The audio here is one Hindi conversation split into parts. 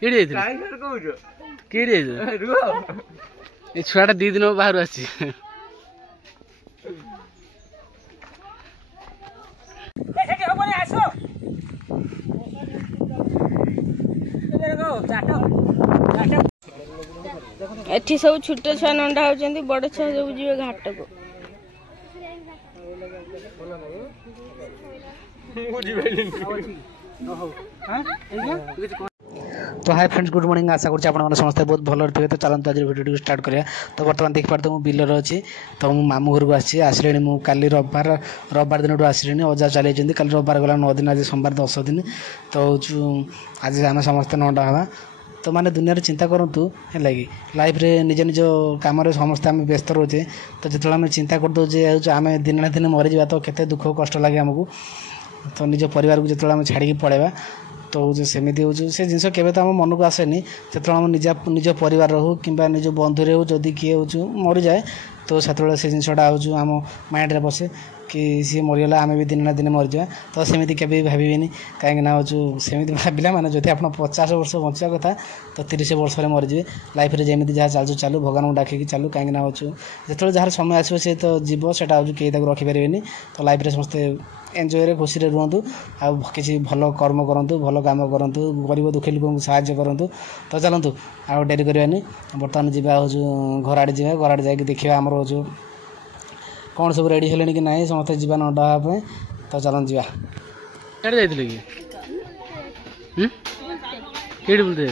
किए छुआटा 2 दिन बाहर आसी एठी सब छोटे छुआ नंडा होचंदी बड़ छुआ सब जीवे घाट को तो हाय फ्रेंड्स गुड मॉर्निंग आशा करछि आपण माने समस्त बहुत भलो थे। तो चलंतु आज वीडियो स्टार्ट करिया। तो वर्तमान देख पारतो मु बिलर अछि तो मु मामू घर को आसलेनी मु काली रविवार दिन आसलेनी अजा चले जंदी काली रविवार गला 9 दिन आज सोमवार 10 दिन तो आज आम समस्त नंडा हवा। तो माने दुनिया रे चिंता करंतु है लगी लाइफ रे निज निज काम रे समस्त आम व्यस्त रोचे। तो जेतला आम चिंता कर दो जे आम दिन ना दिन मरि जावा तो केते दुख कष्ट लागे हमकु। तो निज परिवार को जेतला आम छाड़ी के पळेबा तो सेमती हो से जिनस के आम मन को आसेनी जो निज परिवार हो कि निज बंधु हो जदि किए हो मरी जाए तो से जिनसा हो आम माइंड रे बसे कि सी मरीगला आम भी दिन ना दिन मरीजा। तो सेमती केवे भावेनि कहीं हो सेमती भाविला माने जदि आप 50 वर्ष बचा कथा तो 30 वर्ष में मरीजे। लाइफ रे जमी जहाँ चलु चलू भगवान को डाक चलू कहीं हो जो जार समय आसो सी तो जीव से कहीं रखिपारे। तो लाइफ रे समस्ते एंजॉय रे खुशी रे रुहतु आ किसी भल कर्म करंतु भल काम करंतु गरीब दुखी लोक को साहाय्य करंतु। तो चलतु आ डेरी करवानी बर्तमान जीवा हो घर आड़े जा घर आड़े जाकि देखा आमर हो कौन सब रेडी हेले कि ना समस्त जीवा नंडा हाँपे। तो चलन जीवा कड़े जाइए कि बुलते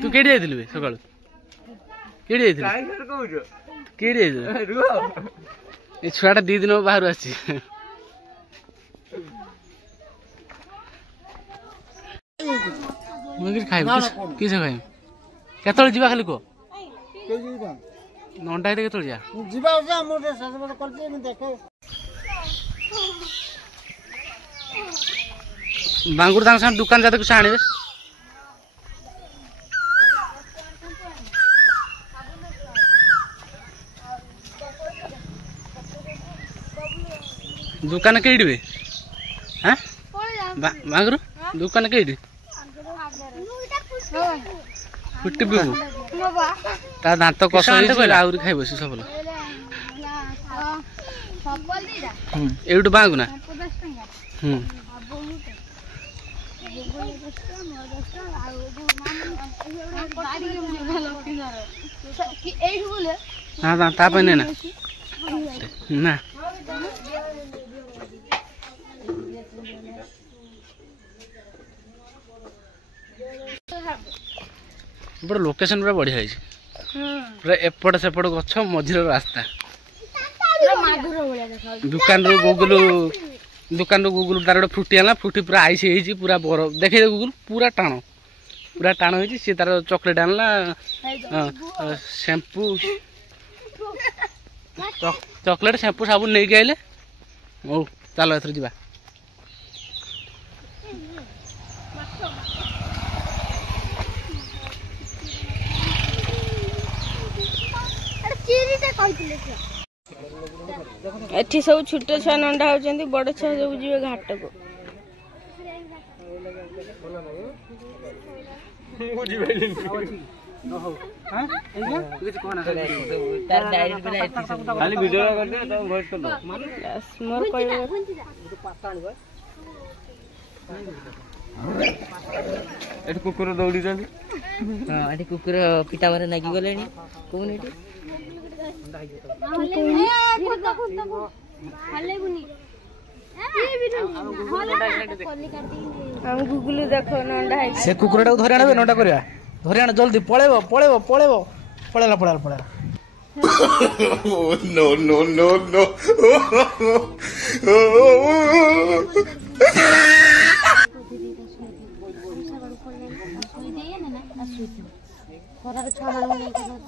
तू कड़ी जाइए सकाल छुआटा 2 दिन बाहर आसी किस खाई केतल जीवा खाली को नंडा केतल जा बांगुर दांग साथ दुकान जाते कुछ आने दुकान कईटी हाँ बांगुर दुकान कईटी फुटी पीबू ता दांत कष आहरी खाइब सी सब एटू बांगु ना हाँ ताप ना ना बड़ा लोकेशन पूरा बढ़िया है पूरा एपट सेपट गछ मझिर रास्ता दुकान रो गूगल तार गोटे फ्रुटी आना फ्रुटी पूरा आइस हो पूरा बरफ देखे गूगल पूरा टाण हो सी तार चॉकलेट आनला शैम्पू चॉकलेट शैम्पू साबुन नहीं आइले ओ चलो एथर जीवा एठी सब छोटे छुआ नंडा होचंदी बड़ छुआ सब जीवे घाट को खाली वीडियो कर दे तो वॉइस कर दो मोर कोई एठ कुकुर दौड़ी जंदी हां एठ कुकुर पिटा मारे नागी गलेनी कोन एठी हम गुगुल देखो नंडा है से कुकुरटा धरि आनबे नंडा करिया धरि आन जल्दी पळेबो पळेला no no no no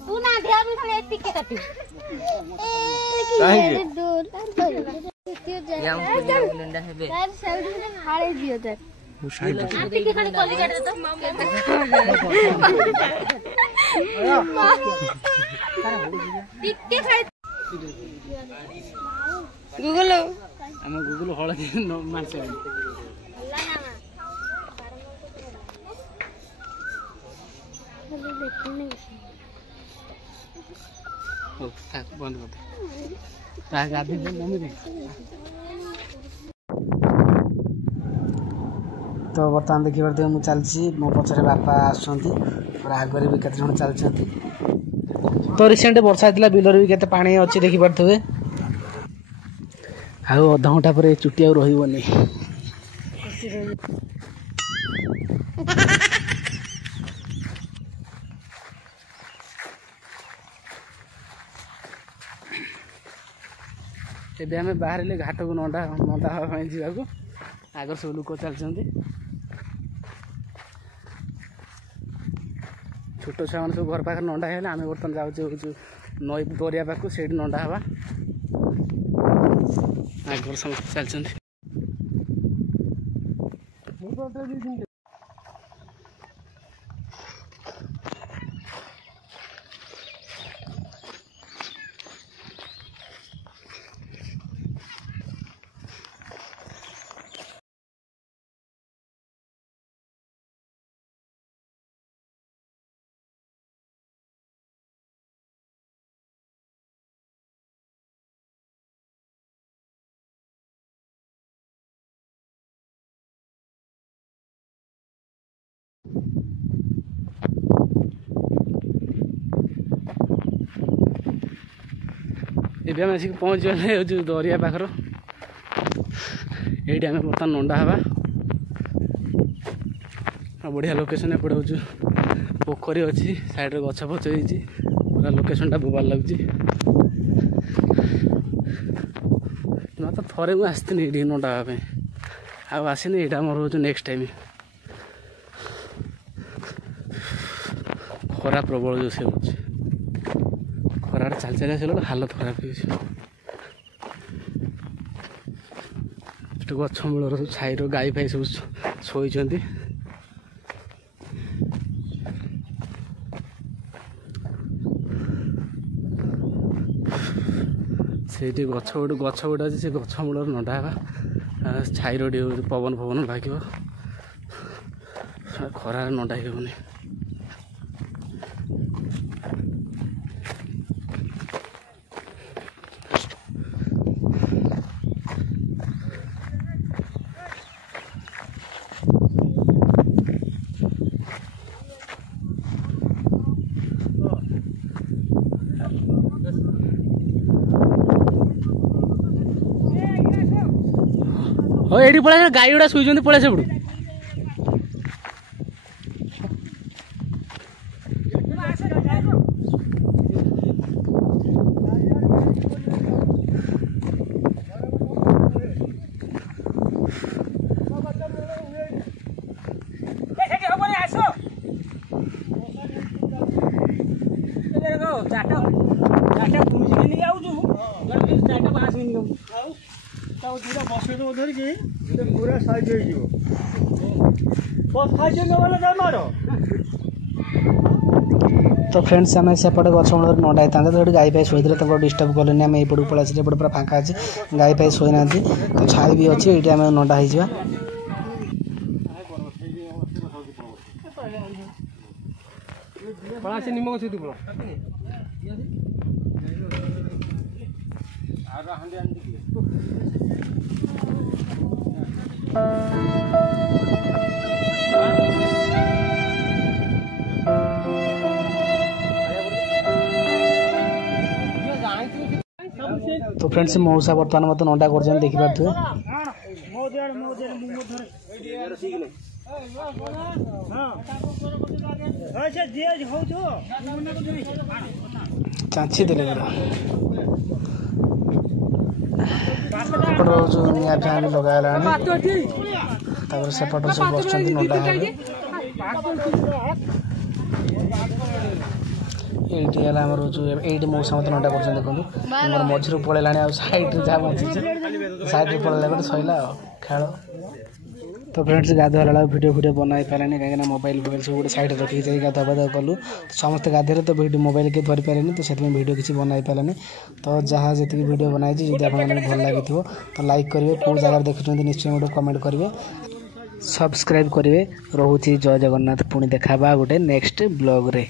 तू ना ध्यान से एती के काटी काहे दूर या हम नंडा हेबे यार साइड में खाले दियो दे के खाली कॉली काट दे तो टिक्के खाए ଗୁଗୁଲୁ ଆମ ଗୁଗୁଲ ହଳଦୀ ମାଂସ ଆଣି ହଉ ବନ୍ଦ କରିଦେ ତା ଗାଧି ମମି ଦେ ତ ବର୍ତ୍ତମାନ ଦେଖିପାରୁଥିବେ ମୁଁ ଚାଲିଛି ମୋ ପଛରେ ବାପା ଆସୁଛନ୍ତି ଆଗରେ ବି କେତେ ଜଣ ଚାଲିଛନ୍ତି। ତ ରିସେଣ୍ଟ ବର୍ଷା ହେଇଥିଲା ବିଲରେ ବି କେତେ ପାଣି ଅଛି ଦେଖିପାରୁଥିବେ। ଆଉ ଅଧଘଣ୍ଟା ପରେ ଚୁଟି ଆଉ ରହିବନି। ଏବେ ଆମେ ବାହାରିଲେ ଘାଟକୁ ନଣ୍ଡା ହେବା ପାଇଁ ଯିବାକୁ ଆଗର ସବୁ ଲୋକ ଚାଲିଛନ୍ତି। ଛୋଟ ଛୁଆମାନେ ସବୁ ଘର ପାଖରେ ନଣ୍ଡା ହେଇଗଲେ ଆମେ ବର୍ତ୍ତମାନ ଯାଉଛୁ ନଈ ଦରିଆ ପାଖକୁ ସେଇଠି ନଣ୍ଡା ହେବା ଆଗର ସମସ୍ତେ ଚାଲିଛନ୍ତି। ଏବେ ଆମେ ଆସିକି ପହଞ୍ଚିଗଲେ ହେଉଛି ଦରିଆ ପାଖର ଏଇଠି ଆମେ ବର୍ତ୍ତମାନ ନଣ୍ଡା ହେବା। ବଢ଼ିଆ ଲୋକେସନ୍ ଏପଟେ ହେଉଛି ପୋଖରୀ ଅଛି ସାଇଡ଼୍ରେ ଗଛ ଫଛ ହେଇଛି ପୁରା ଲୋକେସନ୍ଟା ବୋବାଲ ଲାଗୁଛି। ତ ଥରେ ମୁଁ ଆସିଥିଲି ଏଇଠି ନଣ୍ଡା ହେବା ପାଇଁ ଆଉ ଆସିନି ଏଇଟା ଆମର ହେଉଛି ନେକ୍ସଟ ଟାଇମ୍। ଖରା ପ୍ରବଳ ଜୋର ସେ ହେଉଛି ଖରାରେ ଚାଲି ଚାଲି ଆସିଲା ବେଳକୁ ହାଲତ ଖରାପ ହେଇଛି। ସେଠି ଗଛ ମୂଳର ସବୁ ଛାଇର ଗାଈ ଫାଇ ସବୁ ଶୋଇଛନ୍ତି। ସେଇଠି ଗଛ ଗୋଟେ ଅଛି ସେ ଗଛ ମୂଳରେ ନଣ୍ଡା ହେବା ଛାଇର ଟିକେ ପବନ ଫବନ ଲାଗିବ ଖରାରେ ନଣ୍ଡା ହେଇବନି। ହଁ ଏଇଠି ପଳେଇ ଗାଈ ଗୁଡ଼ା ଶୋଇଛନ୍ତି ପଳେଇ ସେପଟୁ। पूरा साइज तो फ्रेंड्स आम सेपटे गछ मूल नंडा होता तो गाई पाई शोई डिस्टर्ब कले आम यपट पलि आसे पूरा फाँका अच्छे गाई पाई शोई ना तो छाई भी अच्छे ये आम नंडा हो तो फ्रेंड्स मौसा बर्तमान मत नंडा कर देखिपे चाची देले जो निया फैन लगा सेपट सब बस नंडा ये जो मौसा मत नंडा कर देखो मझे पलैला सैड्रे जहाँ बची सैड्रे पलैला सैला खेल तो फ्रेंड्स गाधुआ बेला वीडियो बनाई पारानी कहीं मोबाइल सब गोटे साइड रखी जाए गाधुआ पाधुआ कलु तो समस्त गाधे तो वीडियो मोबाइल के धरी पारे तो से वीडियो किसी बनाई पारानी तो जहाँ जी वीडियो बनाई जब आप भल लगी तो लाइक करेंगे कौ जगह देखुं निश्चय गोटे कमेंट करेंगे सब्सक्राइब करेंगे रोचे जय जगन्नाथ पुणी देखा गोटे नेक्स्ट ब्लॉग रे।